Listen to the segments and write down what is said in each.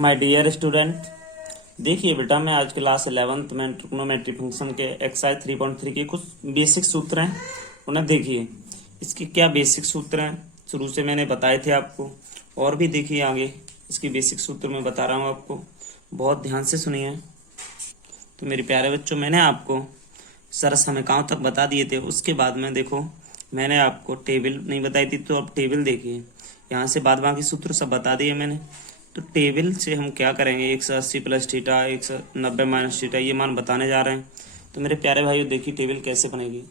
My dear student, देखिए बेटा, मैं आज क्लास 11th में ट्रिग्नोमेट्री फंक्शन के एक्सरसाइज 3.3 के कुछ बेसिक सूत्र हैं, उन्हें देखिए। इसके क्या बेसिक सूत्र हैं शुरू से मैंने बताए थे आपको, और भी देखिए आगे इसके बेसिक सूत्र मैं बता रहा हूँ आपको, बहुत ध्यान से सुनिए। तो मेरे प्यारे बच्चों, मैंने आपको सरस समीकरणों तक बता दिए थे। उसके बाद में देखो, मैंने आपको टेबल नहीं बताई थी, तो अब टेबल देखिए। यहाँ से बाद बाकी सूत्र सब बता दिए मैंने। तो टेबल से हम क्या करेंगे, 180 प्लस थीटा 190 माइनस थीटा, ये मान बताने जा रहे हैं। तो मेरे प्यारे भाइयों देखिए टेबल कैसे बनेगी।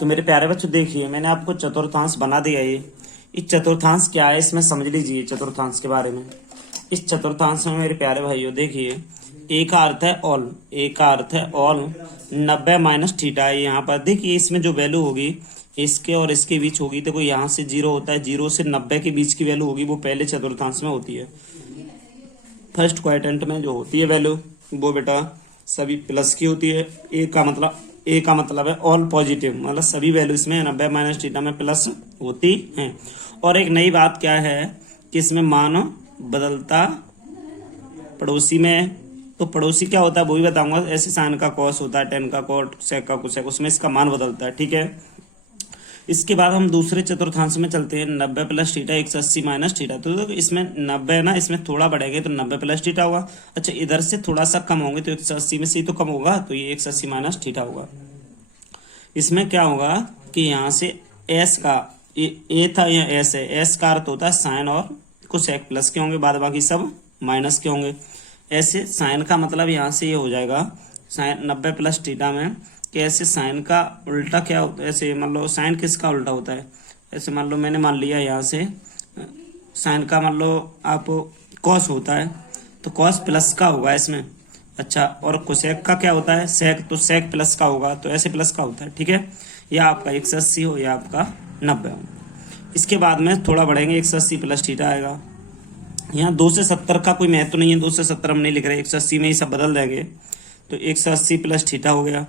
तो मेरे प्यारे बच्चों देखिए, मैंने आपको चतुर्थांश बना दिया। ये चतुर्थांश क्या है, इसमें समझ लीजिए चतुर्थांश के बारे में। इस चतुर्थांश में मेरे प्यारे भाइयों देखिए, ए का अर्थ है ऑल, ए का अर्थ है ऑल, 90 माइनस थीटा है। यहाँ पर देखिए इसमें जो वैल्यू होगी इसके और इसके बीच होगी। देखो यहाँ से 0 होता है, 0 से 90 के बीच की वैल्यू होगी, वो पहले चतुर्थांश में होती है। फर्स्ट क्वाड्रेंट में जो होती है वैल्यू, वो बेटा सभी प्लस की होती है। ए का मतलब है ऑल पॉजिटिव, मतलब सभी वैल्यू इसमें 90 माइनस थीटा में प्लस होती हैं। और एक नई बात क्या है कि इसमें मान बदलता पड़ोसी में। तो पड़ोसी क्या होता है वो भी बताऊंगा। ऐसे साइन का कॉस होता है, टेन का कॉट, सेक का कोसेक, उसमें इसका मान बदलता है, ठीक है। इसके बाद हम दूसरे चतुर्थांश में चलते हैं। 90 प्लस थीटा 180 माइनस थीटा। तो इसमें 90 है ना, इसमें थोड़ा बढ़ेगा तो 90 प्लस थीटा होगा। अच्छा, इधर से थोड़ा सा कम होंगे तो 180 में से तो कम होगा, तो ये 180 माइनस थीटा होगा। इसमें क्या होगा कि यहाँ से एस का ए था, यहाँ एस है, एस का अर्थ होता है साइन और कोसेक प्लस के होंगे, बाद बाकी सब माइनस के होंगे। ऐसे साइन का मतलब यहाँ से ये हो जाएगा साइन 90 प्लस थीटा में कि ऐसे साइन का उल्टा क्या होता है। ऐसे मान लो साइन किसका उल्टा होता है, ऐसे मान लो मैंने मान लिया यहाँ से साइन का मान लो आप कॉस होता है, तो कॉस प्लस का होगा इसमें। अच्छा, और कोसेक का क्या होता है, सेक, तो सेक प्लस का होगा, तो ऐसे प्लस का होता है, ठीक है। या आपका 180 हो या आपका 90 हो। इसके बाद में थोड़ा बढ़ेंगे, 180 प्लस थीटा आएगा। यहाँ 2 से 70 का कोई महत्व नहीं है, 2 से 70 हम नहीं लिख रहे, 180 में ही सब बदल देंगे। तो 180 प्लस थीटा हो गया।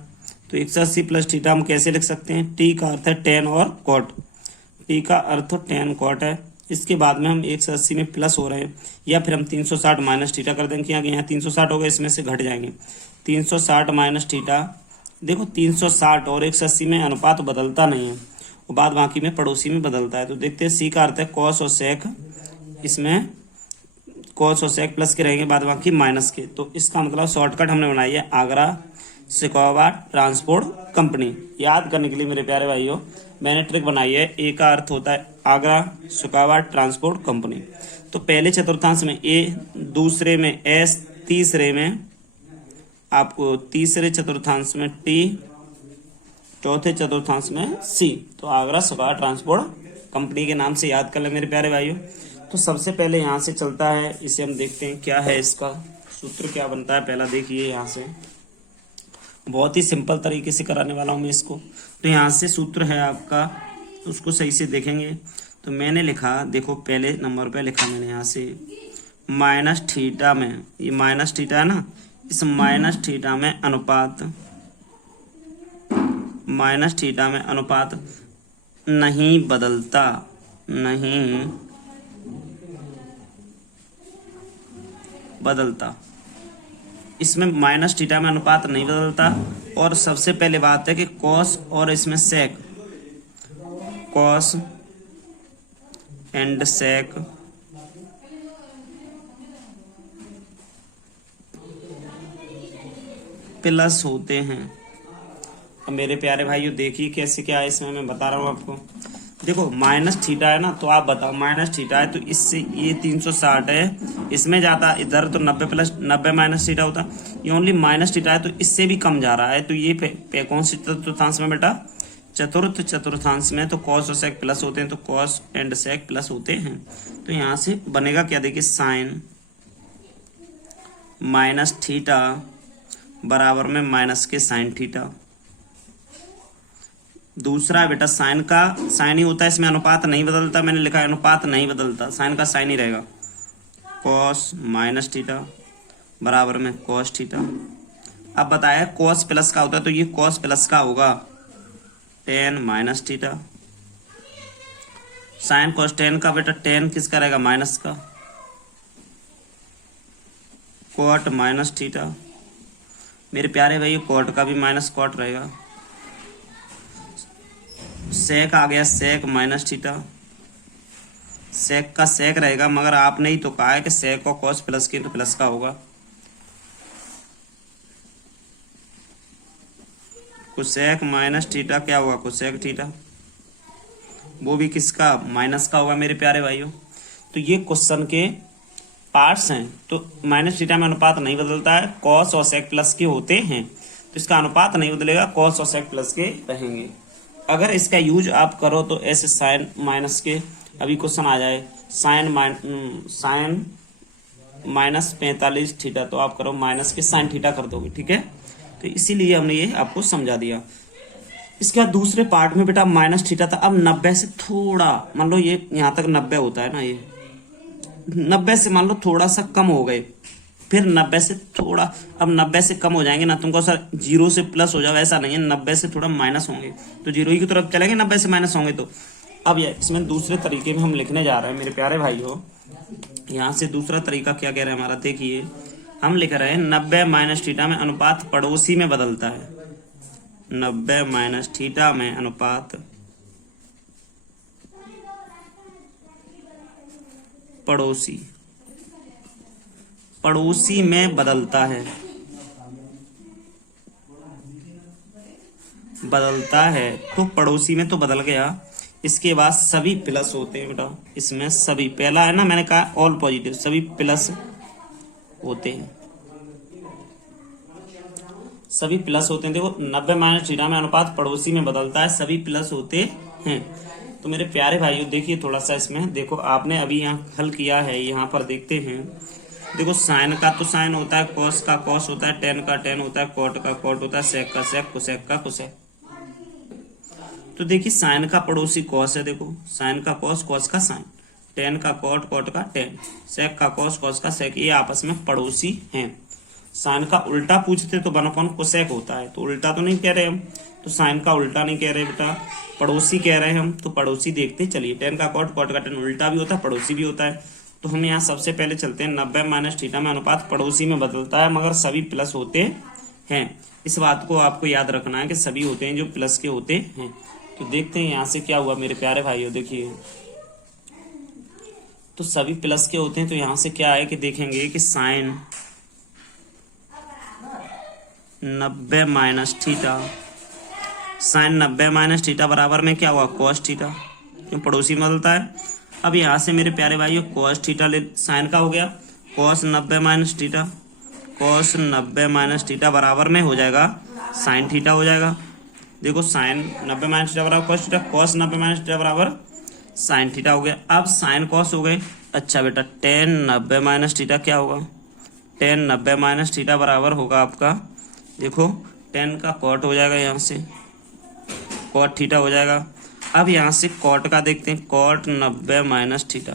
तो 180 प्लस थीटा हम कैसे लिख सकते हैं, टी का अर्थ है टेन और कॉट, टी का अर्थ टेन कॉट है। इसके बाद में हम 180 में प्लस हो रहे हैं, या फिर हम 360 माइनस थीटा कर देंगे। यहाँ 360 हो गए, इसमें से घट जाएंगे 360 माइनस थीटा। देखो 360 और 180 में अनुपात बदलता नहीं है, और बाद बाकी में पड़ोसी में बदलता है। तो देखते हैं, सी का अर्थ है कॉस और सेक, इसमें कॉस और सेक प्लस के रहेंगे, बाद बाकी माइनस के। तो इसका मतलब शॉर्टकट हमने बनाई है आगरा शिकोवा ट्रांसपोर्ट कंपनी। याद करने के लिए मेरे प्यारे भाइयों मैंने ट्रिक बनाई है। ए का अर्थ होता है आगरा शिकोवा ट्रांसपोर्ट कंपनी। तो पहले चतुर्थांश में ए, दूसरे में एस, तीसरे में आपको तीसरे चतुर्थांश में टी, चौथे चतुर्थांश में सी। तो आगरा शिकोवा ट्रांसपोर्ट कंपनी के नाम से याद कर ले मेरे प्यारे भाइयों। तो सबसे पहले यहाँ से चलता है, इसे हम देखते हैं क्या है, इसका सूत्र क्या बनता है। पहला देखिए, यहाँ से बहुत ही सिंपल तरीके से कराने वाला हूँ मैं इसको। तो यहाँ से सूत्र है आपका, उसको सही से देखेंगे। तो मैंने लिखा, देखो पहले नंबर पे लिखा मैंने यहाँ से माइनस थीटा में, ये माइनस थीटा है ना, इस माइनस थीटा में अनुपात, माइनस थीटा में अनुपात नहीं बदलता, नहीं बदलता। इसमें माइनस थीटा में अनुपात नहीं बदलता। और सबसे पहले बात है कि कॉस और इसमें सेक, कॉस एंड सेक प्लस होते हैं। अब मेरे प्यारे भाइयों देखिए कैसे क्या है, इसमें मैं बता रहा हूँ आपको। देखो माइनस थीटा है ना, तो आप बताओ माइनस थीटा है तो इससे ये 360 है, इसमें जाता इधर तो 90 प्लस 90 माइनस थीटा होता। ये ओनली माइनस थीटा है तो इससे भी कम जा रहा है। तो ये कौन सी चतुर्थांश में बेटा, चतुर्थ चतुर्थांश में। तो कॉस और सेक प्लस होते हैं, तो कॉस एंड सेक प्लस होते हैं। तो यहाँ से बनेगा क्या, देखिए साइन माइनस थीटा बराबर में माइनस के साइन थीटा। दूसरा बेटा साइन का साइन ही होता है, इसमें अनुपात नहीं बदलता। मैंने लिखा है अनुपात नहीं बदलता, साइन का साइन ही रहेगा। कॉस माइनस थीटा बराबर में कॉस थीटा। अब बताया कॉस प्लस का होता है, तो ये कॉस प्लस का होगा tan minus theta. Sine cos tan का बेटा टेन किसका रहेगा, माइनस का। Cot minus theta. मेरे प्यारे भाई कॉट का भी माइनस कॉट रहेगा। सेक आ गया, सेक माइनस थीटा। सेक का सेक रहेगा, मगर आपने ही तो कहा है कि सेक और कॉस प्लस की, तो प्लस का होगा। कोसेक माइनस थीटा क्या होगा, कोसेक थीटा, वो भी किसका, माइनस का होगा मेरे प्यारे भाइयों। तो ये क्वेश्चन के पार्ट्स हैं। तो माइनस थीटा में अनुपात नहीं बदलता है, कॉस और सेक प्लस के होते हैं, तो इसका अनुपात नहीं बदलेगा, कॉस और सेक प्लस के रहेंगे। अगर इसका यूज आप करो तो ऐसे साइन माइनस के, अभी क्वेश्चन आ जाए साइन माइनस 45 थीटा, तो आप करो माइनस के साइन थीटा कर दोगे, ठीक है। तो इसीलिए हमने ये आपको समझा दिया। इसके बाद दूसरे पार्ट में बेटा माइनस थीटा था। अब 90 से थोड़ा, मान लो ये यहाँ तक 90 होता है ना, ये 90 से मान लो थोड़ा सा कम हो गए, फिर 90 से थोड़ा, अब 90 से कम हो जाएंगे ना, तुमको सर 0 से प्लस हो जाओ ऐसा नहीं है, 90 से थोड़ा माइनस होंगे तो 0 ही की तरफ चलेंगे, 90 से माइनस होंगे तो। अब ये इसमें दूसरे तरीके में हम लिखने जा रहे हैं मेरे प्यारे भाइयों। यहाँ से दूसरा तरीका क्या कह रहे हैं हमारा, देखिए हम लिख रहे हैं 90 माइनस थीटा में अनुपात पड़ोसी में बदलता है। 90 माइनस थीटा में अनुपात पड़ोसी में बदलता है, तो पड़ोसी में तो बदल गया। इसके बाद सभी प्लस होते हैं बेटा, इसमें सभी, पहला है ना मैंने कहा ऑल पॉजिटिव, सभी प्लस होते हैं, सभी प्लस होते हैं। देखो 90 माइनस थीटा में अनुपात पड़ोसी में बदलता है, सभी प्लस होते हैं। तो मेरे प्यारे भाइयों देखिए थोड़ा सा इसमें देखो, आपने अभी यहाँ हल किया है, यहाँ पर देखते हैं। देखो साइन का तो साइन होता है, कॉस का कॉस होता है, टेन का टेन होता है, कॉट का कॉट होता है, सेक का सेक, कोसेक का कोसेक। तो देखिए साइन का पड़ोसी कॉस है, देखो साइन का कॉस, कॉस का साइन, टेन का कॉट, कॉट का टेन, सेक का कॉस, कॉस का सेक, ये आपस में पड़ोसी हैं। साइन का उल्टा पूछते तो 1/, कोसेक होता है, तो उल्टा तो नहीं कह रहे हम, तो साइन का उल्टा नहीं कह रहे बेटा, पड़ोसी कह रहे हैं हम, तो पड़ोसी देखते चलिए। टेन का कॉट, कॉट का टेन, उल्टा भी होता है पड़ोसी भी होता है। तो हम यहाँ सबसे पहले चलते हैं 90 माइनस थीटा में अनुपात पड़ोसी में बदलता है, मगर सभी प्लस होते हैं। इस बात को आपको याद रखना है कि सभी होते हैं जो प्लस के होते हैं। तो देखते हैं यहाँ से क्या हुआ मेरे प्यारे भाइयों, देखिए तो सभी प्लस के होते हैं, तो यहाँ से क्या है कि देखेंगे कि sine 90 minus theta, sine 90 minus theta बराबर में क्या हुआ, कॉस थीटा, क्यों पड़ोसी में बदलता है। अब यहाँ से मेरे प्यारे भाइयों कॉस थीटा ले, साइन का हो गया cos 90 minus theta, cos 90 minus theta बराबर में हो जाएगा साइन थीटा हो जाएगा। देखो साइन 90 माइनस थीटा बराबर cos theta, cos 90 minus theta बराबर साइन थीटा हो गया। अब साइन कॉस हो गए। अच्छा बेटा टेन 90 माइनस थीटा क्या होगा, टेन 90 माइनस थीटा बराबर होगा आपका, देखो टेन का कॉट हो जाएगा, यहाँ से कॉट थीटा हो जाएगा। अब यहाँ से कॉट का देखते हैं, कॉट 90 माइनस थीटा,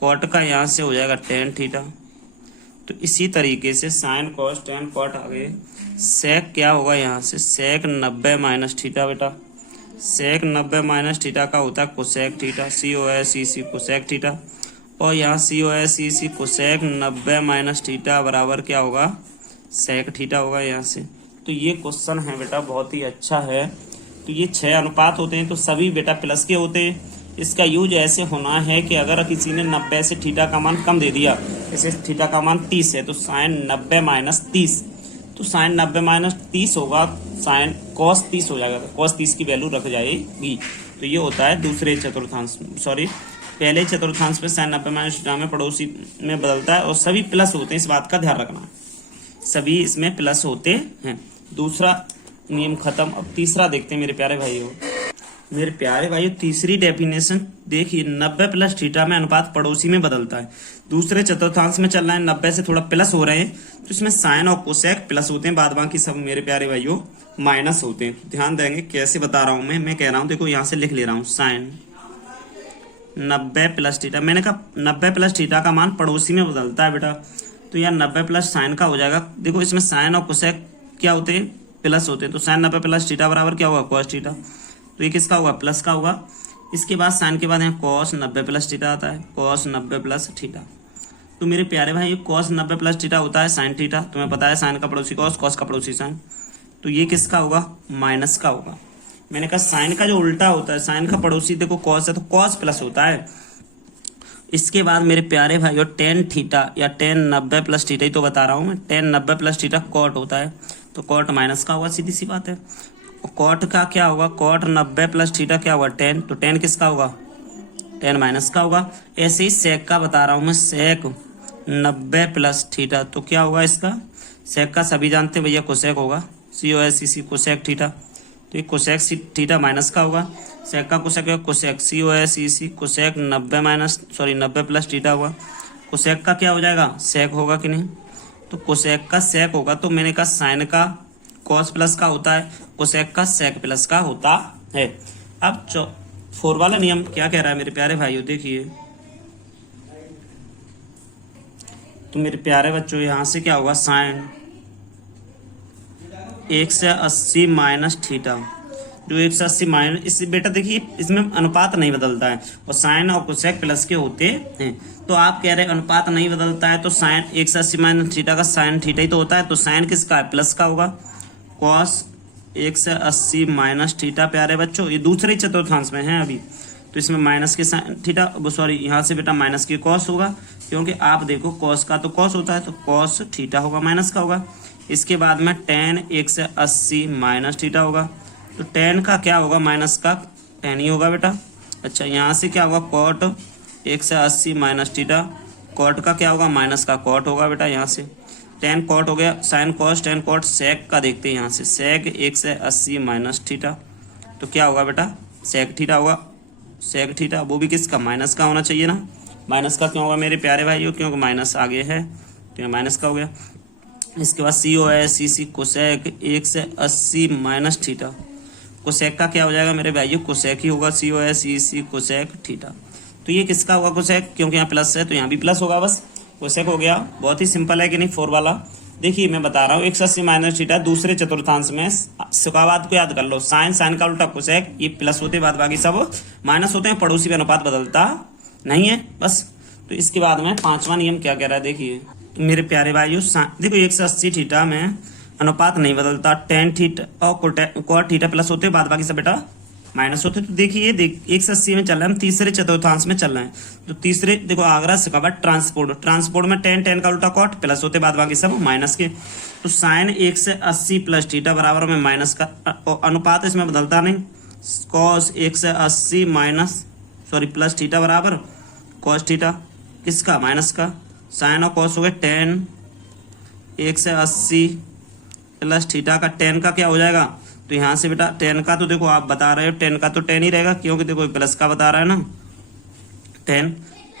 कॉट का यहाँ से हो जाएगा टेन थीटा। तो इसी तरीके से साइन कॉस टेन कॉट आ गए। सेक क्या होगा, यहाँ से सेक 90 माइनस थीटा बेटा, सेक 90 माइनस थीटा का होता है cosec theta, COSEC cosec theta, और यहाँ COSEC कोसेक 90 माइनस थीटा बराबर क्या होगा, सेक थीटा होगा यहाँ से। तो ये क्वेश्चन है बेटा बहुत ही अच्छा है। तो ये 6 अनुपात होते हैं, तो सभी बेटा प्लस के होते हैं। इसका यूज ऐसे होना है कि अगर किसी ने 90 से थीटा का मान कम दे दिया, जैसे थीटा का मान 30 है तो साइन 90 माइनस 30, तो साइन 90 माइनस 30 होगा, साइन कॉस 30 हो जाएगा, तो कॉस 30 की वैल्यू रख जाएगी। तो ये होता है दूसरे चतुर्थांश, सॉरी पहले चतुर्थांश में साइन 90 माइनस थीटा में पड़ोसी में बदलता है, और सभी प्लस होते हैं, इस बात का ध्यान रखना है, सभी इसमें प्लस होते हैं। दूसरा नियम खत्म। अब तीसरा देखते हैं मेरे प्यारे भाइयों। मेरे प्यारे भाइयों तीसरी डेफिनेशन देखिए, 90 प्लस थीटा में अनुपात पड़ोसी में बदलता है। दूसरे चतुर्थांश में चल रहा है, 90 से थोड़ा प्लस हो रहे हैं, तो इसमें साइन और कोसेक प्लस होते हैं, बाद बाकी सब मेरे प्यारे भाइयों माइनस होते हैं। ध्यान देंगे कैसे बता रहा हूं मैं कह रहा हूं, देखो यहाँ से लिख ले रहा हूँ साइन 90 प्लस थीटा, मैंने कहा 90 प्लस थीटा का मान पड़ोसी में बदलता है बेटा, तो यहाँ 90 प्लस साइन का हो जाएगा। देखो इसमें साइन और कोसेक क्या होते हैं, प्लस होते हैं, तो साइन 90 प्लस थीटा बराबर क्या होगा, कॉस थीटा, तो ये किसका होगा, प्लस का होगा। इसके बाद साइन के बाद यहाँ कॉस 90 प्लस थीटा आता है, कॉस 90 प्लस थीटा, तो मेरे प्यारे भाई कॉस 90 प्लस थीटा होता है साइन थीटा, तुम्हें पता है साइन का पड़ोसी कॉस, कॉस का पड़ोसी साइन, तो ये किसका होगा, माइनस का होगा। मैंने कहा साइन का जो उल्टा होता है, साइन का पड़ोसी देखो कॉस है तो कॉस प्लस होता है। इसके बाद मेरे प्यारे भाइयों टेन थीटा या टेन 90 प्लस थीटा ही तो बता रहा हूँ मैं, टेन 90 प्लस थीटा कॉट होता है, तो कॉट माइनस का होगा, सीधी सी बात है। कॉट का क्या होगा, कॉट 90 प्लस थीटा क्या होगा, टेन, तो टेन किसका होगा, टेन माइनस का होगा। ऐसे ही सेक का बता रहा हूँ मैं, सेक 90 प्लस थीटा, तो क्या होगा इसका, सेक का सभी जानते हैं भैया कोसेक होगा, COSEC कोसेक थीटा, तो ये कोसेक थीटा माइनस का होगा। सेक का कोसेक है cosec, COSEC cosec 90 plus theta हुआ। कोसेक का क्या हो जाएगा, सेक होगा कि नहीं, तो कोसेक का सेक होगा। तो मैंने कहा साइन का कॉस प्लस का होता है, कोसेक का सेक प्लस का होता है। अब 4 वाला नियम क्या कह रहा है मेरे प्यारे भाइयों, देखिए तो मेरे प्यारे बच्चों यहाँ से क्या होगा, साइन 180 माइनस थीटा, जो 180 माइनस, इससे बेटा देखिए इसमें अनुपात नहीं बदलता है, और साइन और कोसेक प्लस के होते हैं। तो आप कह रहे हैं अनुपात नहीं बदलता है, तो साइन 180 माइनस थीटा का साइन थीटा ही तो होता है, तो साइन किसका है, प्लस का होगा। कॉस 180 माइनस थीटा प्यारे बच्चों, ये दूसरे चतुर्थांश में है अभी, तो इसमें माइनस के साइन थीटा, सॉरी यहाँ से बेटा माइनस की कॉस होगा, क्योंकि आप देखो कॉस का तो कॉस होता है, तो कॉस थीटा होगा, माइनस का होगा। इसके बाद में टेन 180 माइनस थीटा होगा, तो टेन का क्या होगा, माइनस का टेन ही होगा बेटा। अच्छा यहाँ से क्या होगा, कॉट 180 माइनस थीटा, कॉट का क्या होगा, माइनस का कॉट होगा बेटा। यहाँ से टेन कॉट हो गया, साइन कॉस टेन कॉट, सेक का देखते हैं यहाँ से, सेक 180 माइनस थीटा, तो क्या होगा बेटा, सेक थीटा होगा। सेक थीटा वो भी किसका, माइनस का होना चाहिए ना, माइनस का क्यों होगा मेरे प्यारे भाइयों, क्योंकि माइनस आगे है, तो ये माइनस का हो गया। इसके बाद COSEC cosec 180 minus theta, cosec का क्या हो जाएगा मेरे भाइयों, कोसेक ही होगा, COSEC कोसेक थीटा, तो ये किसका होगा कोसेक, क्योंकि यहाँ प्लस है तो यहाँ भी प्लस होगा, बस कोसेक हो गया। बहुत ही सिंपल है कि नहीं 4 वाला। देखिए मैं बता रहा हूँ 180 माइनस थीटा दूसरे चतुर्थांश में, सुखावाद को याद कर लो, साइन साइन का उल्टा कोसेक, ये प्लस होते बाद बाकी सब माइनस होते हैं, पड़ोसी में अनुपात बदलता नहीं है बस। तो इसके बाद में 5वां नियम क्या कह रहा है, देखिए मेरे प्यारे भाइयों, देखो 180 थीटा में अनुपात नहीं बदलता, टेन थीटा और कॉट थीटा प्लस होते बाद बाकी सब बेटा माइनस होते। तो देखिए देख 180 में चल रहा है, हम तीसरे चतुर्थांश में चल रहे हैं, तो तीसरे देखो आगरा से कहा ट्रांसपोर्ट, ट्रांसपोर्ट में टेन टेन का उल्टा कॉट प्लस होते बाद बाकी सब माइनस के, तो साइन 180 प्लस थीटा बराबर में माइनस का अनुपात इसमें बदलता नहीं, cos 180 minus sorry plus theta बराबर कॉस थीटा किसका, माइनस का। साइन और कॉस हो गए टेन 180 प्लस थीटा का, टेन का क्या हो जाएगा, तो यहाँ से बेटा टेन का तो देखो आप बता रहे हो टेन का तो टेन ही रहेगा, क्योंकि देखो प्लस का बता रहा है ना, टेन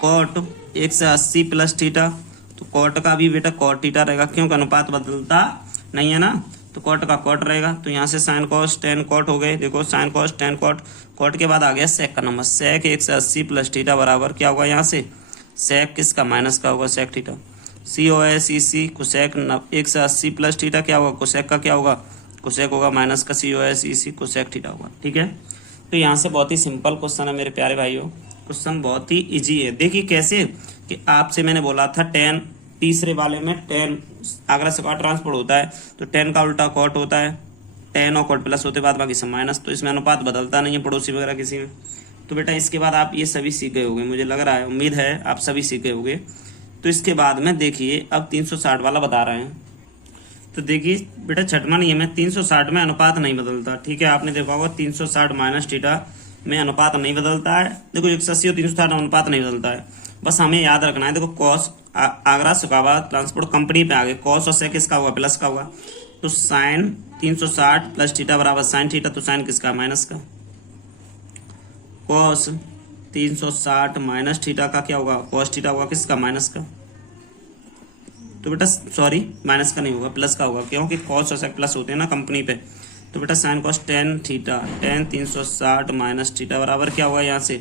कॉट 180 प्लस थीटा, तो कॉट का भी बेटा कॉट थीटा रहेगा, क्योंकि अनुपात बदलता नहीं है ना, तो कॉट का कॉट रहेगा। तो यहाँ से साइन कॉस टेन कॉट हो गए, देखो sine cos tan cot, cot के बाद आ गया सेक का नंबर, सेक 180 प्लस थीटा बराबर क्या होगा, यहाँ से सेक किसका, माइनस का होगा, sec theta. COSEC cosec 180 plus theta क्या होगा, कोसेक का क्या होगा, कोसेक होगा, माइनस का COSEC कोसेक थीटा होगा, ठीक है। तो यहाँ से बहुत ही सिंपल क्वेश्चन है मेरे प्यारे भाइयों, क्वेश्चन बहुत ही इजी है। देखिए कैसे कि आपसे मैंने बोला था टेन, तीसरे वाले में टेन आगरा से कॉट ट्रांसपोर्ट होता है, तो टेन का उल्टा कॉट होता है, टेन और कॉट प्लस होते बाद बाकी सब माइनस, तो इसमें अनुपात बदलता नहीं है पड़ोसी वगैरह किसी में। तो बेटा इसके बाद आप ये सभी सीख गए होंगे, मुझे लग रहा है, उम्मीद है आप सभी सीख गए होंगे। तो इसके बाद में देखिए अब 360 वाला बता रहे हैं, तो देखिए बेटा छठवां नियम है 360 में अनुपात नहीं बदलता, ठीक है। आपने देखा होगा 360 माइनस थीटा में अनुपात नहीं बदलता है, देखो 180 और 360 अनुपात नहीं बदलता है, बस हमें याद रखना है। देखो कॉस आगरा सुखावा ट्रांसपोर्ट कंपनी पे आ गए, कॉस और सेक किसका हुआ, प्लस का हुआ, तो साइन 360 प्लस थीटा बराबर साइन थीटा, तो साइन किसका, माइनस का। कॉस 360 माइनस थीटा का क्या होगा, कॉस थीटा होगा किसका, माइनस का। तो बेटा सॉरी माइनस का नहीं होगा, प्लस का होगा, क्योंकि कॉस और सेक प्लस होते हैं ना कंपनी पे। तो बेटा sign cos tan theta, ten 360 minus theta बराबर क्या होगा, यहाँ से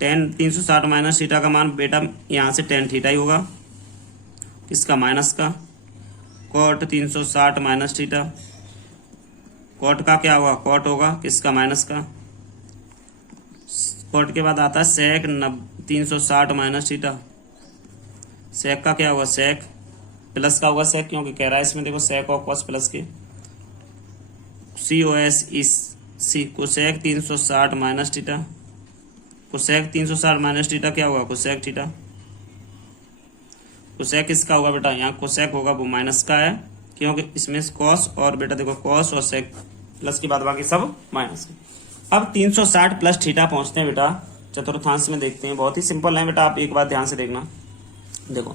टेन 360 माइनस थीटा का मान बेटा यहाँ से टेन थीटा ही होगा, किसका, माइनस का। कॉट 360 माइनस थीटा, कॉट का क्या होगा, कॉट होगा किसका, माइनस का। कॉट के बाद आता है सेक 360 माइनस थीटा, सेक का क्या होगा, सेक प्लस का होगा सेक, क्योंकि कह रहा है इसमें देखो सेक और कॉस प्लस के, COS इस सी cosec 360 minus theta, cosec 360 minus theta क्या होगा, कोसेक थीटा। कोसेक किसका होगा बेटा, यहाँ कोसेक होगा वो माइनस का है, क्योंकि इसमें कॉस और बेटा देखो कॉस और सेक प्लस की बात, बाकी सब माइनस के। अब 360 प्लस थीटा पहुंचते हैं बेटा चतुर्थांश में, देखते हैं, बहुत ही सिंपल है बेटा, आप एक बात ध्यान से देखना। देखो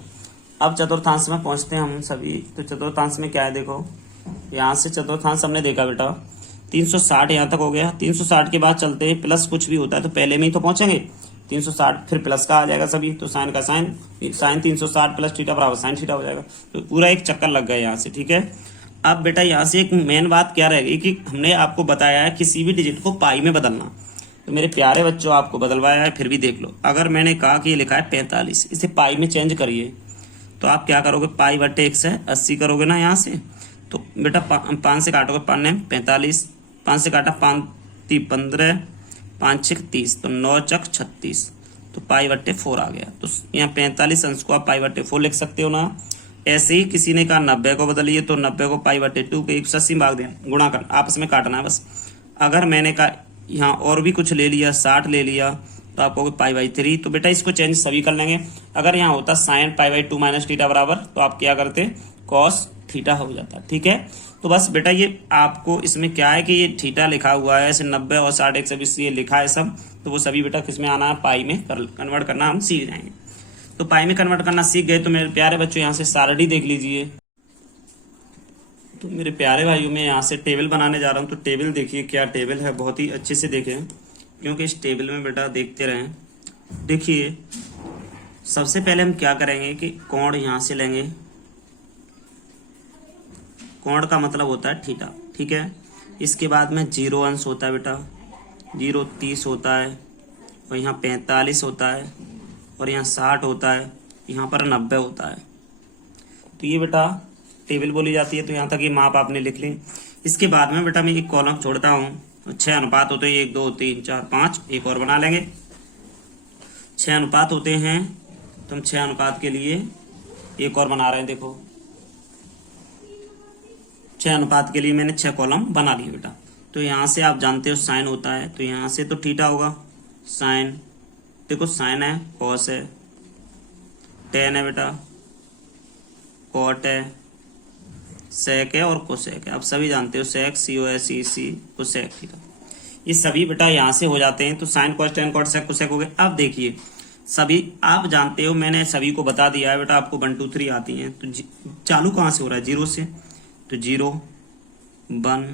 अब चतुर्थांश में पहुंचते हैं हम सभी, तो चतुर्थांश में क्या है, देखो यहाँ से चतुर्थांश हमने देखा बेटा 360 यहाँ तक हो गया। 360 के बाद चलते हैं, प्लस कुछ भी होता है तो पहले में ही तो पहुंचेंगे, 360 फिर प्लस का आ जाएगा सभी, तो साइन का साइन 360 प्लस थीटा बराबर साइन थीटा हो जाएगा। तो पूरा एक चक्कर लग गया यहाँ से, ठीक है। अब बेटा यहाँ से एक मेन बात क्या रहेगी कि हमने आपको बताया है किसी भी डिजिट को पाई में बदलना, तो मेरे प्यारे बच्चों आपको बदलवाया है, फिर भी देख लो। अगर मैंने कहा कि ये लिखा है 45, इसे पाई में चेंज करिए, तो आप क्या करोगे, पाई बटे 180 करोगे ना यहाँ से, तो बेटा 5 से काटोगे, 5 ने 45, 5 से काटा 5 × 15, 5 × 6 = 30, तो 9 × 36, तो पाई बटे 4 आ गया। तो यहाँ 45 अंश को आप पाई बटे 4 लिख सकते हो ना। ऐसे ही किसी ने कहा 90 को बदलिए, तो 90 को पाई बटे 2 के 180 भाग दें, गुणा कर आपस में काटना है बस। अगर मैंने कहा यहाँ और भी कुछ ले लिया, 60 ले लिया, तो आप कहोगे पाई बाई 3, तो बेटा इसको चेंज सभी कर लेंगे। अगर यहाँ होता sine pi by 2 minus theta बराबर, तो आप क्या करते, कॉस थीटा हो जाता, ठीक है। तो बस बेटा ये आपको इसमें क्या है कि ये थीटा लिखा हुआ है, ऐसे 90 और 60 120 ये लिखा है सब, तो वो सभी बेटा किस में आना है, पाई में कन्वर्ट करना हम सीख जाएंगे। तो पाई में कन्वर्ट करना सीख गए तो मेरे प्यारे बच्चों यहाँ से सारणी देख लीजिए। तो मेरे प्यारे भाइयों में यहाँ से टेबल बनाने जा रहा हूँ, तो टेबल देखिए क्या टेबल है, बहुत ही अच्छे से देखें, क्योंकि इस टेबल में बेटा देखते रहें। देखिए सबसे पहले हम क्या करेंगे कि कोण यहाँ से लेंगे, कोण का मतलब होता है थीटा, ठीक है। इसके बाद में 0 अंश होता है बेटा, 0 30 होता है, और यहाँ 45 होता है, और यहाँ 60 होता है, यहाँ पर 90 होता है। तो ये बेटा टेबल बोली जाती है। तो यहाँ तक ये माप आपने लिख ली। इसके बाद में बेटा मैं एक कॉलम छोड़ता हूँ, 6 अनुपात होते हैं, 1 2 3 4 5, एक और बना लेंगे। 6 अनुपात होते हैं, तो हम 6 अनुपात के लिए एक और बना रहे हैं। देखो 6 अनुपात के लिए मैंने 6 कॉलम बना लिए बेटा। तो यहाँ से आप जानते हो साइन होता है, तो यहाँ से तो थीटा होगा, साइन, देखो साइन है, कॉस है, टेन है बेटा, कॉट है, सेक है और कोसेक है। आप सभी जानते हो sec, COS EC, cosec theta, ये सभी बेटा यहाँ से हो जाते हैं। तो sine cos tan cot sec cosec हो गए। अब देखिए सभी आप जानते हो, मैंने सभी को बता दिया है बेटा, आपको 1 2 3 आती हैं। तो चालू कहाँ से हो रहा है, 0 से, तो 0 1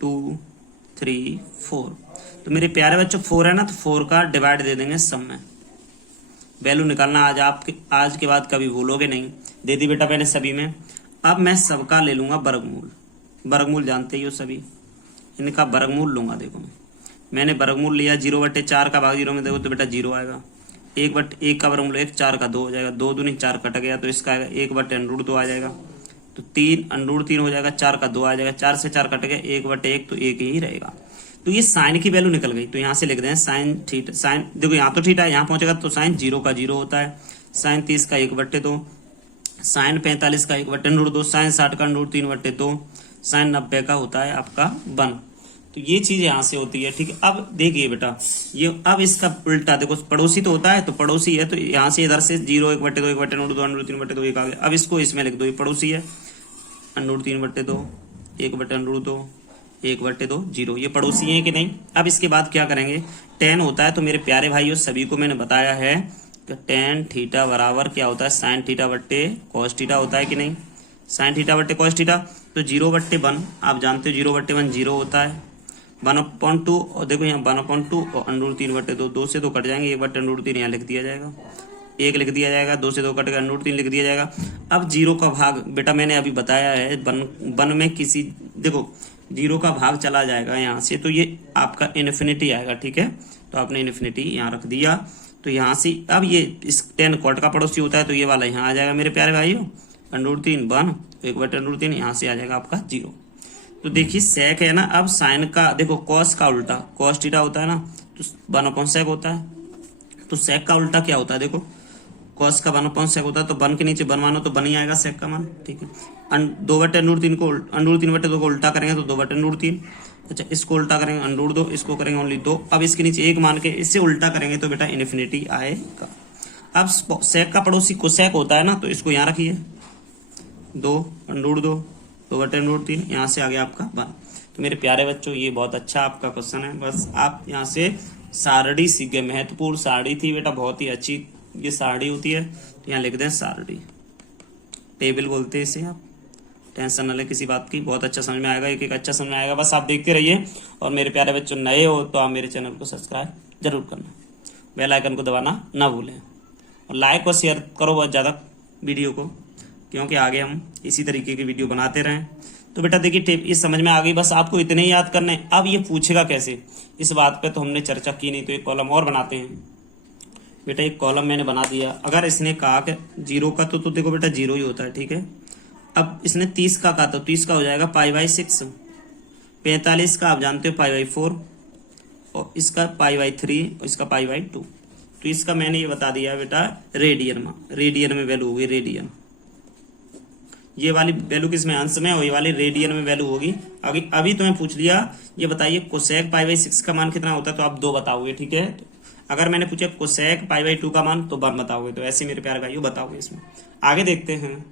2 3 4। तो मेरे प्यारे बच्चों 4 है ना, तो 4 का डिवाइड दे देंगे सब में, वैल्यू निकालना आज के बाद कभी भूलोगे नहीं। दे दी बेटा मैंने सभी में। अब मैं सबका ले लूंगा वर्गमूल, वर्गमूल जानते ही हो सभी, इनका वर्गमूल लूंगा। देखो मैंने वर्गमूल लिया, 0/4 का भाग 0 में देखो तो बेटा 0 आएगा। 1/1 का वर्गमूल 1, 4 का 2 हो जाएगा, 2 दूनी 4 कट गया, तो इसका आएगा 1/√2 आ जाएगा। तो 3 हो जाएगा, 4 का 2 आ जाएगा, 4 से 4 कट गया, 1/1 तो 1 ही रहेगा। तो ये साइन की वैल्यू निकल गई। तो यहाँ से लिख दें साइन थीटा, साइन देखो यहाँ तो थीटा यहाँ पहुंचेगा, तो साइन 0 का 0 होता है, साइन 30 का 1/2, साइन 45 का 1/√2, साइन 60 का √3/2, साइन 90 का होता है आपका 1। तो ये चीज यहाँ से होती है, ठीक है। अब देखिए बेटा ये, अब इसका उल्टा देखो, पड़ोसी तो होता है, तो पड़ोसी है, तो यहाँ से इधर से 0 1/2 1/√2 √3/2 1 आ गया। अब इसको इसमें लिख दो, ये पड़ोसी है, √3/2 1/√2 1/2 0, ये पड़ोसी है कि नहीं। अब इसके बाद क्या करेंगे, tan होता है। तो मेरे प्यारे भाइयों सभी को मैंने बताया है कि tan थीटा बराबर क्या होता है, साइन थीटा बट्टे कॉस थीटा होता है कि नहीं, साइन थीटा बट्टे कॉस थीटा। तो 0/1 आप जानते हो, 0/1 0 होता है, 1/2, और देखो यहाँ 1/2 और √3/2, 2 से 2 कट जाएंगे, 1/√3 यहाँ लिख दिया जाएगा, 1 लिख दिया जाएगा, 2 से 2 कट गया, √3 लिख दिया जाएगा। अब 0 का भाग बेटा मैंने अभी बताया है, वन में किसी देखो 0 का भाग चला जाएगा यहाँ से, तो ये आपका इन्फिनिटी आएगा, ठीक है। तो आपने इन्फिनिटी यहाँ रख दिया। तो यहाँ से अब ये इस tan कॉट का पड़ोसी होता है, तो ये वाला यहाँ आ जाएगा मेरे प्यारे भाइयों, √3 1 1/√3, यहाँ से आ जाएगा आपका 0। तो देखिए सेक है ना, अब साइन का देखो कॉस का उल्टा कॉस थीटा होता है ना, तो 1/sec होता है। तो सेक का उल्टा क्या होता है, देखो कॉस का 1/sec सेक होता है, तो 1 के नीचे 1 मानो तो 1 ही आएगा सेक का मान, ठीक है। 2/√3 को √3/2 को उल्टा करेंगे तो 2/√3। अच्छा, इसको उल्टा करेंगे √2, इसको करेंगे ओनली 2। अब इसके नीचे 1 मान के इससे उल्टा करेंगे तो बेटा इन्फिनिटी आएगा। अब सेक का पड़ोसी कोसेक होता है ना, तो इसको यहाँ रखिए 2/2, 2/√3, यहाँ से आ गया आपका 1। तो मेरे प्यारे बच्चों, ये बहुत अच्छा आपका क्वेश्चन है। बस आप यहाँ से सारणी सीख गए, महत्वपूर्ण सारणी थी बेटा, बहुत ही अच्छी ये सारणी होती है। तो यहाँ लिख दें सारणी, टेबल बोलते हैं इसे आप, टेंशन न ले किसी बात की, बहुत अच्छा समझ में आएगा, एक एक अच्छा समझ में आएगा। बस आप देखते रहिए। और मेरे प्यारे बच्चों, नए हो तो आप मेरे चैनल को सब्सक्राइब जरूर करना, बेल आइकन को दबाना ना भूलें, और लाइक और शेयर करो बहुत ज़्यादा वीडियो को, क्योंकि आगे हम इसी तरीके की वीडियो बनाते रहें। तो बेटा देखिए, टेप ये समझ में आ गई, बस आपको इतने ही याद करने। अब ये पूछेगा कैसे, इस बात पे तो हमने चर्चा की नहीं, तो एक कॉलम और बनाते हैं बेटा। एक कॉलम मैंने बना दिया। अगर इसने कहा कि 0 का तो देखो बेटा 0 ही होता है, ठीक है। अब इसने 30 का कहा, तो 30 का हो जाएगा π/6, 45 का आप जानते हो π/4, और इसका π/3, और इसका π/2। तो इसका मैंने ये बता दिया बेटा रेडियन में वैल्यू होगी, रेडियन। ये वाली वैल्यू किस में, अंश में, और ये वाली रेडियन में वैल्यू होगी। अभी तुम्हें पूछ लिया, ये बताइए कोसेक π/6 का मान कितना होता है, तो आप 2 बताओगे, ठीक है। अगर मैंने पूछा कोसेक π/2 का मान, तो 1 बताओगे। तो ऐसे मेरे प्यारे भाइयों बताओगे इसमें। आगे देखते हैं,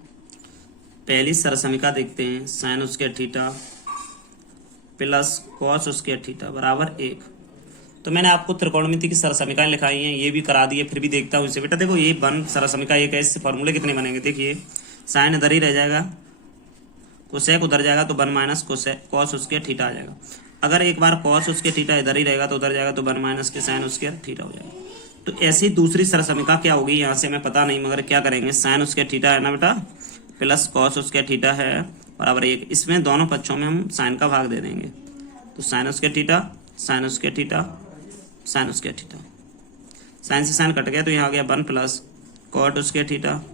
पहली सरसमिका देखते हैं, साइन उसके थीटा प्लस कॉस उसके थीटा बराबर 1। तो मैंने आपको त्रिकोणमिति की सरसमिकाएं लिखाई हैं, ये भी करा दिए, फिर भी देखता हूँ इसे। बेटा देखो, ये सरसमिका एक है, इससे फॉर्मूले कितने बनेंगे। देखिए, साइन इधर ही रह जाएगा, कोसेक उधर जाएगा तो 1 - कोसेक कॉस उसके थीटा आ जाएगा। अगर एक बार कॉस उसके थीटा इधर ही रहेगा तो उधर जाएगा तो 1 - के साइन उसके थीटा हो जाएगा। तो ऐसी दूसरी सरसमिका क्या होगी, यहाँ से मैं पता नहीं, मगर क्या करेंगे, साइन उसके थीटा है ना बेटा, प्लस कॉस उसके थीटा है बराबर 1। इसमें दोनों पक्षों में हम साइन का भाग दे देंगे, तो साइन उसके थीटा, साइन उसके थीटा, साइन उसके थीटा, साइन से साइन कट गया, तो यहाँ आ गया 1 प्लस कॉट उसके थीटा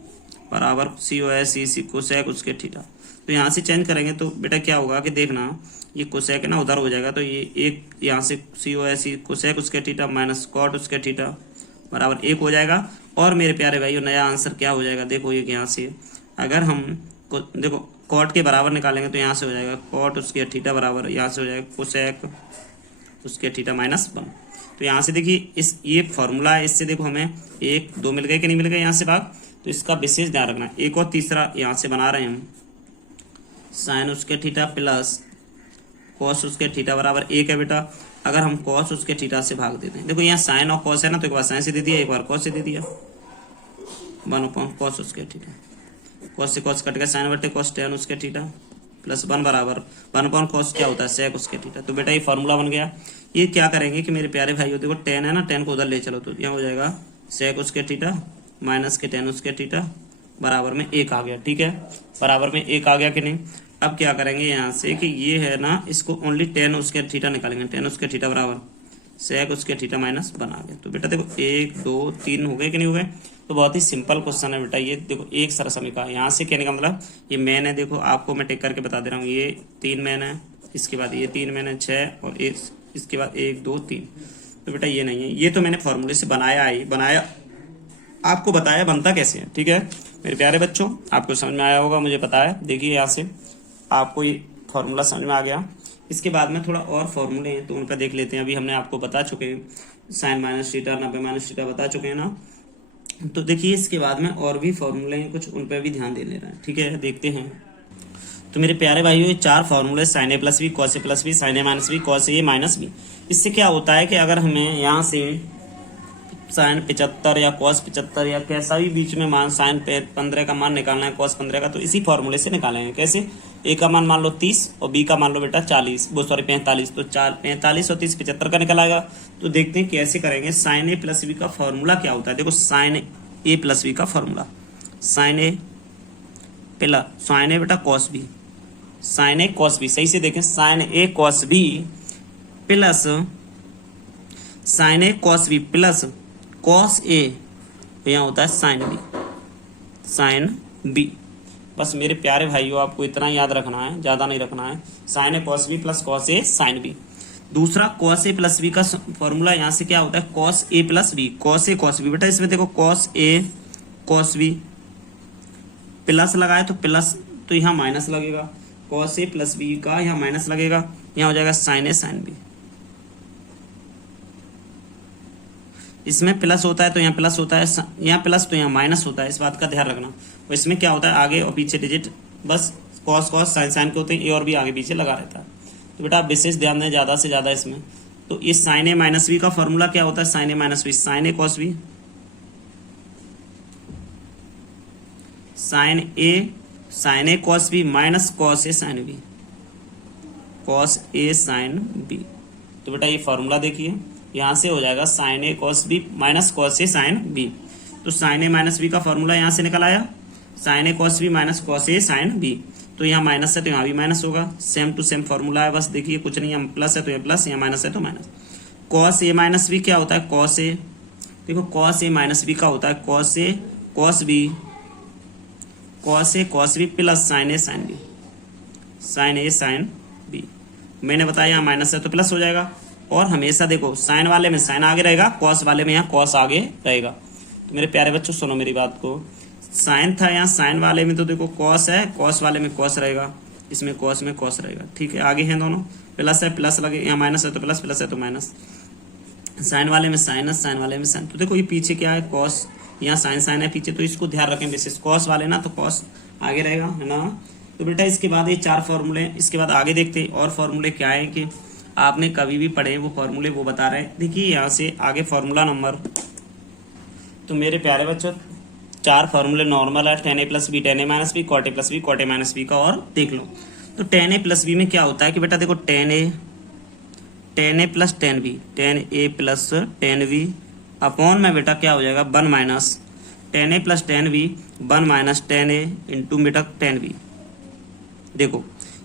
बराबर COS कोसेक उसके थीटा। तो यहाँ से चेंज करेंगे तो बेटा क्या होगा कि देखना, ये कोसेक है ना उधर हो जाएगा, तो ये एक यहाँ से COS कोसेक उसके थीटा माइनस कॉट उसके थीटा बराबर 1 हो जाएगा। और मेरे प्यारे भाइयों, नया आंसर क्या हो जाएगा, देखो ये यहाँ से अगर हम देखो कॉट के बराबर निकालेंगे तो यहाँ से हो जाएगा कॉट उसके थीटा बराबर, यहाँ से हो जाएगा कोसेक उसके थीटा -1। तो यहाँ से देखिए, इस ये फॉर्मूला है, इससे देखो हमें 1 2 मिल गए कि नहीं मिल गए यहाँ से भाग। तो इसका विशेष ध्यान रखना। एक और तीसरा यहाँ से बना रहे हैं हम, साइन उसके थीटा प्लस कॉस उसके थीटा बराबर 1 है बेटा। अगर हम कॉस उसके थीटा से भाग देते हैं, देखो यहाँ साइन और कॉस है ना, तो एक बार साइन से दे दिया, एक बार कॉस से दे दिया, 1/cos उसके थीटा, कॉस से कॉस कट गया, साइन बटे कॉस tan उसके थीटा प्लस 1 बराबर 1/cos क्या होता है, सेक उसके थीटा। तो बेटा ये फॉर्मूला बन गया। ये क्या करेंगे कि मेरे प्यारे भाइयों, देखो tan है ना, tan को उधर ले चलो, तो यहाँ हो जाएगा सेक उसके थीटा माइनस के tan उसके थीटा बराबर में 1 आ गया, ठीक है। बराबर में 1 आ गया कि नहीं। अब क्या करेंगे यहाँ से कि ये है ना, इसको ओनली tan उसके थीटा निकालेंगे, tan उसके थीटा बराबर सेक उसके थीटा -1 आ गया। तो बेटा देखो 1 2 3 हो गए कि नहीं हो गए। तो बहुत ही सिंपल क्वेश्चन है बेटा। ये देखो एक सरसमिका, यहाँ से कहने का मतलब ये मैन है, देखो आपको मैं टेक करके बता दे रहा हूँ, ये 3 मैन है, इसके बाद ये 3 मैन है 6, और इसके बाद 1 2 3। तो बेटा ये नहीं है, ये तो मैंने फॉर्मूले से बनाया, आपको बताया बनता कैसे है, ठीक है मेरे प्यारे बच्चों। आपको समझ में आया होगा, मुझे पता है। देखिए यहाँ से आपको ये फॉर्मूला समझ में आ गया। इसके बाद में थोड़ा और फॉर्मूले हैं, तो उन पर देख लेते हैं। अभी हमने आपको बता चुके हैं, साइन -θ 90 - θ बता चुके हैं ना। तो देखिए इसके बाद में और भी फॉर्मूले हैं कुछ, उन पर भी ध्यान दे लेना है, ठीक है। देखते हैं। तो मेरे प्यारे भाइयों, ये 4 फॉर्मूले, sine A + B, cos A + B, sine A - B, cos A - B। इससे क्या होता है कि अगर हमें यहाँ से साइन 75 या कॉस 75 या कैसा भी बीच में मान, साइन 15 का मान निकालना है, कॉस 15 का, तो इसी फॉर्मूले से निकालेंगे। कैसे, ए का मान लो 30 और बी का मान लो बेटा 45। तो 45 और 30 75 का निकल आएगा। तो देखते हैं कैसे करेंगे। साइन A + B का फॉर्मूला क्या होता है। देखो साइन A + B का फॉर्मूला, साइन A बेटा cos B, sine A cos B, सही से देखें, sine A cos B plus sine A cos B plus cos A, यहाँ होता है साइन B। बस मेरे प्यारे भाइयों, आपको इतना याद रखना है, ज्यादा नहीं रखना है। Sine A cos B plus cos A sine B। दूसरा कॉस A + B का फॉर्मूला यहाँ से क्या होता है, cos A + B, cos A cos B। बेटा इसमें देखो cos A cos B, plus लगाए तो प्लस, तो यहाँ माइनस लगेगा, कॉस ए प्लस बी का यहाँ माइनस लगेगा, यहाँ हो जाएगा साइन ए साइन बी। इसमें प्लस होता है तो यहाँ प्लस होता है, यहाँ प्लस तो यहाँ माइनस होता है, इस बात का ध्यान रखना। और इसमें क्या होता है, आगे और पीछे डिजिट बस कॉस कॉस साइन साइन के होते हैं, ए और बी आगे पीछे लगा रहता है। तो बेटा आप विशेष ध्यान दें ज़्यादा से ज़्यादा इसमें। तो इस साइन ए माइनस बी का फॉर्मूला क्या होता है, sign A minus B, sign A cos B, sign A cos B minus cos A sine B, cos A sign B. तो बेटा ये फॉर्मूला देखिए, यहाँ से हो जाएगा sign A cos B minus cos A sign B. तो sign ए minus B का फॉर्मूला यहाँ से निकल आया, sign A cos B minus cos A sign B. तो यहाँ माइनस है तो यहाँ भी माइनस होगा, सेम टू सेम फॉर्मूला है, बस देखिए कुछ नहीं, यहाँ प्लस है तो यहाँ प्लस, यहाँ माइनस है तो minus. Cos A minus B क्या होता है, कॉस ए, देखो कॉस ए माइनस बी का होता है cos A cos B, cos A cos B plus sign A sine B, sign A sine B. मैंने बताया यहाँ माइनस है तो प्लस हो जाएगा, और हमेशा देखो साइन वाले में साइन आगे रहेगा, कॉस वाले में यहाँ कॉस आगे रहेगा। तो मेरे प्यारे बच्चों सुनो मेरी बात को, साइन था यहाँ साइन वाले में तो देखो कॉस है, कॉस वाले में कॉस रहेगा, इसमें कॉस में कॉस रहेगा, ठीक है। आगे हैं दोनों, प्लस है प्लस लगे, यहाँ माइनस है तो प्लस, प्लस है तो माइनस, साइन वाले में साइनस, साइन वाले में साइन। तो देखो ये पीछे क्या है, कॉस, यहाँ साइन साइन है पीछे, तो इसको ध्यान रखें विशेष, कॉस वाले ना तो कॉस आगे रहेगा, है ना। तो बेटा इसके बाद ये 4 फॉर्मूले, इसके बाद आगे देखते हैं और फॉर्मूले क्या है कि आपने कभी भी पढ़े वो फॉर्मूले वो बता रहे हैं। देखिए यहाँ से आगे फॉर्मूला नंबर, तो मेरे प्यारे बच्चों 4 फॉर्मूले नॉर्मल है, tan a plus B, tan a minus B, cot a plus B, cot a minus B का और देख लो। तो tan a प्लस बी में क्या होता है कि बेटा देखो tan a plus tan b, tan a plus tan b upon में बेटा क्या हो जाएगा 1 minus tan a plus tan b, 1 minus tan a into बेटा tan b। देखो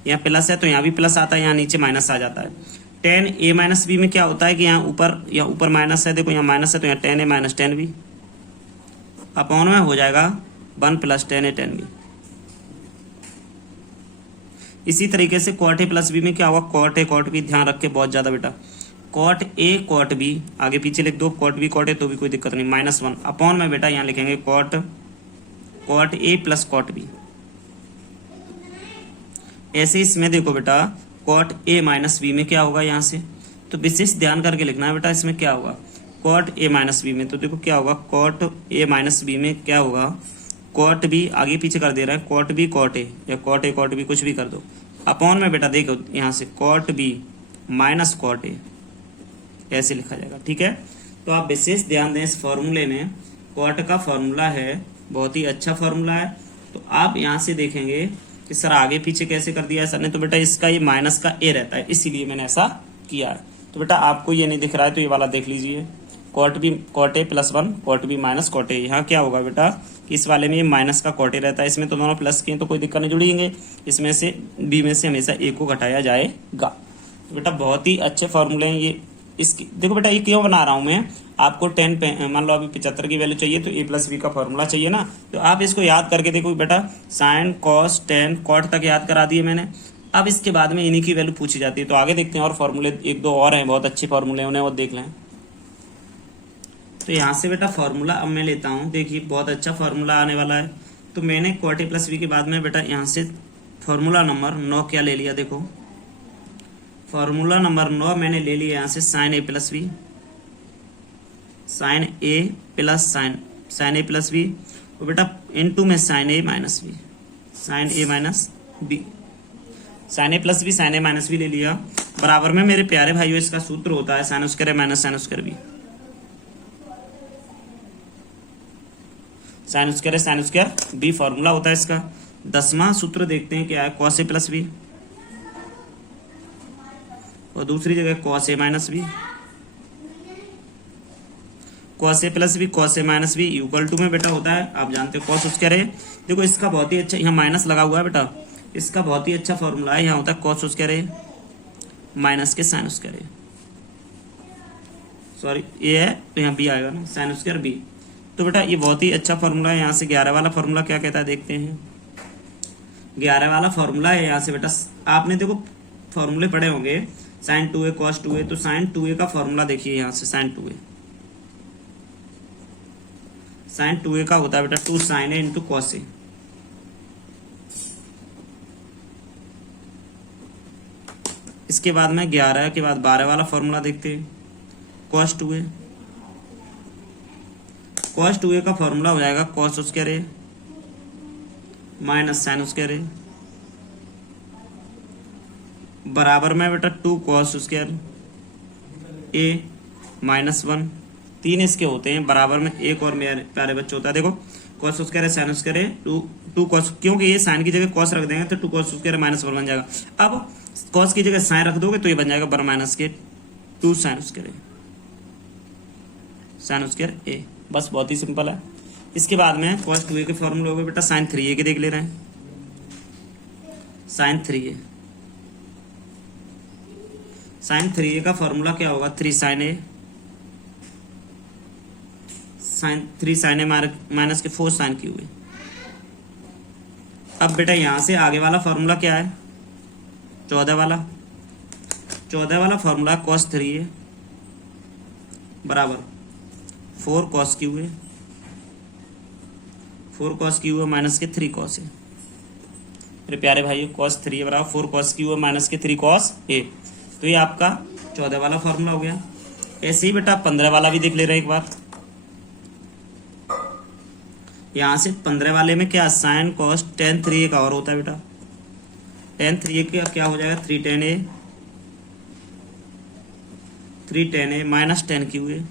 यहाँ प्लस है तो यहाँ भी प्लस आता है, यहाँ नीचे माइनस आ जाता है। tan a माइनस बी में क्या होता है कि यहाँ ऊपर माइनस है, देखो यहाँ माइनस है तो यहाँ tan a minus tan b upon में हो जाएगा 1 plus tan a tan b। इसी तरीके से cot a प्लस बी में क्या होगा, cot a cot b, ध्यान रख के बहुत ज्यादा बेटा, cot a cot b आगे पीछे लिख दो, cot b cot a तो भी कोई दिक्कत नहीं, -1 अपॉन में बेटा यहाँ लिखेंगे cot a plus cot b। ऐसे इसमें देखो बेटा cot a माइनस बी में क्या होगा यहाँ से, तो विशेष ध्यान करके लिखना है बेटा, इसमें क्या होगा cot a माइनस बी में, तो देखो क्या होगा cot a माइनस बी में क्या होगा, cot b आगे पीछे कर दे रहा है, cot b cot a या cot a cot b कुछ भी कर दो, अपॉन में बेटा देखो यहाँ से cot b minus cot a, ऐसे लिखा जाएगा, ठीक है। तो आप विशेष ध्यान दें इस फॉर्मूले में, cot का फॉर्मूला है, बहुत ही अच्छा फॉर्मूला है। तो आप यहाँ से देखेंगे कि सर आगे पीछे कैसे कर दिया है सर ने, तो बेटा इसका ये माइनस का ए रहता है, इसीलिए मैंने ऐसा किया है। तो बेटा आपको ये नहीं दिख रहा है तो ये वाला देख लीजिए, cot a plus 1 cot b minus cot a। यहाँ क्या होगा बेटा कि इस वाले में ये माइनस का cot a रहता है, इसमें तो दोनों प्लस के तो कोई दिक्कत नहीं, जुड़ेंगे, इसमें से बी में से हमेशा ए को घटाया जाएगा। तो बेटा बहुत ही अच्छे फॉर्मूले हैं ये। इसकी देखो बेटा ये क्यों बना रहा हूँ मैं, आपको 10 पे मान लो अभी 75 की वैल्यू चाहिए तो a प्लस बी का फॉर्मूला चाहिए ना, तो आप इसको याद करके देखो बेटा, साइन कॉस टेन कॉट तक याद करा दिए मैंने। अब इसके बाद में इन्हीं की वैल्यू पूछी जाती है। तो आगे देखते हैं और फॉर्मूले, 1-2 और हैं बहुत अच्छे फॉर्मूले, उन्हें और देख लें। तो यहाँ से बेटा फॉर्मूला अब मैं लेता हूँ, देखिए बहुत अच्छा फॉर्मूला आने वाला है। तो मैंने cot a प्लस बी के बाद में बेटा यहाँ से फॉर्मूला नंबर 9 क्या ले लिया, देखो फॉर्मूला नंबर 9 मैंने ले लिया यहाँ से sine a plus B, sine a plus sine a plus B, तो बेटा इनटू में sine a minus B, sine a minus B, sine a plus B sine a minus B ले लिया। बराबर में मेरे प्यारे भाइयों इसका सूत्र होता है sine square minus sine square B, sine square B formula होता है इसका। 10वां सूत्र देखते हैं क्या है, cos a प्लस बी, और दूसरी जगह cos a minus B, cos a plus B cos a minus B equal to में बेटा होता है, आप जानते हो cos स्क्वायर है। देखो इसका बहुत ही अच्छा, यहाँ माइनस लगा हुआ है बेटा, इसका बहुत ही अच्छा फॉर्मूला है, यहाँ होता है cos स्क्वायर है माइनस के साइन स्क्वायर है, सॉरी ये है तो यहाँ बी आएगा ना, साइन स्क्वायर बी। तो बेटा ये बहुत ही अच्छा फॉर्मूला है। यहाँ से 11 वाला फॉर्मूला क्या कहता है देखते हैं, 11 वाला फॉर्मूला है यहाँ से बेटा, आपने देखो फॉर्मूले पढ़े होंगे साइन 2a cos 2a, तो साइन 2a का फॉर्मूला देखिए यहाँ से, साइन 2a साइन 2a का होता है बेटा 2 sin a into cos A. इसके बाद में 11 के बाद 12 वाला फॉर्मूला देखते हैं। cos 2a, cos 2a का फॉर्मूला हो जाएगा cos स्क्वायर ए माइनस साइन स्क्वायर ए बराबर में बेटा 2 cos स्क्वायर ए माइनस 1। 3 इसके होते हैं, बराबर में एक और मेरे प्यारे बच्चे होता है। देखो cos स्क्वायर है साइन स्क्वायर है 2 cos, क्योंकि ये साइन की जगह cos रख देंगे तो 2 cos स्क्वायर माइनस 1 बन जाएगा। अब cos की जगह साइन रख दोगे तो ये बन जाएगा बर माइनस के 2 साइन स्क्वायर ए। बस बहुत ही सिंपल है। इसके बाद में cos 2a के फॉर्मूले हो गए बेटा साइन 3a के देख ले रहे हैं। साइन 3a का फॉर्मूला क्या होगा 3 sin a माइनस के 4 sin क्यू ए। अब बेटा यहां से आगे वाला फॉर्मूला क्या है 14 वाला फॉर्मूला cos 3a बराबर 4 cos Q A, 4 cos Q A minus के 3 cos ए। मेरे प्यारे भाई cos 3a बराबर 4 cos क्यू ए माइनस के 3 cos ए। तो ये आपका 14 वाला फॉर्मूला हो गया। ऐसे ही बेटा 15 वाला भी देख ले रहे एक बार। यहां से 15 वाले में क्या साइन कॉस tan 3a का और होता है बेटा। tan 3a का क्या हो जाएगा 3 tan a minus tan Q A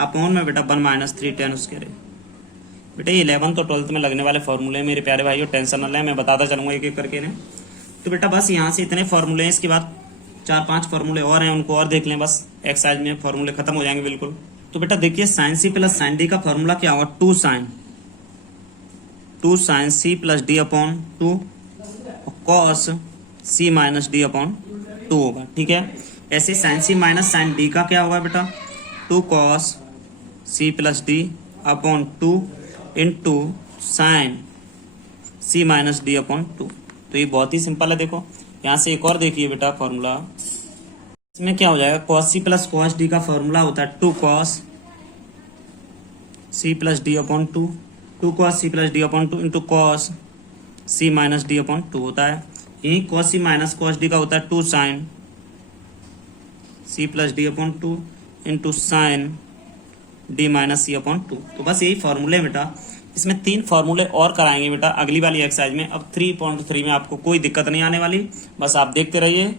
upon में बेटा 1 माइनस 3 tan स्क्वायर ए। बेटा ये 11th और 12th में लगने वाले फॉर्मूले मेरे प्यारे भाइयों, टेंशन न लें, मैं बताता चलूंगा एक एक करके ने। तो बेटा बस यहाँ से इतने फॉर्मूले हैं, इसके बाद 4-5 फॉर्मूले और हैं, उनको और देख लें। बस एक्सरसाइज में फॉर्मूले खत्म हो जाएंगे बिल्कुल। तो बेटा देखिए sine C plus sine D का फॉर्मूला क्या होगा 2 sin c plus D upon 2 cos c minus D upon 2 होगा। ठीक है, ऐसे sine C minus sine D का क्या होगा बेटा 2 cos c plus D upon 2 into sine c minus D upon 2। तो ये बहुत ही सिंपल है। देखो यहाँ से एक और देखिए बेटा फॉर्मूला, इसमें क्या हो जाएगा cos c plus cos d का फॉर्मूला होता है 2 cos c plus D upon 2, 2 cos c plus D upon 2 into cos c minus D upon 2 होता है। यही cos c minus cos d का होता है 2 sin c plus D upon 2 into sign d minus c upon 2। तो बस यही फॉर्मूले बेटा, इसमें 3 फॉर्मूले और कराएंगे बेटा अगली वाली एक्सरसाइज में। अब 3.3 में आपको कोई दिक्कत नहीं आने वाली, बस आप देखते रहिए।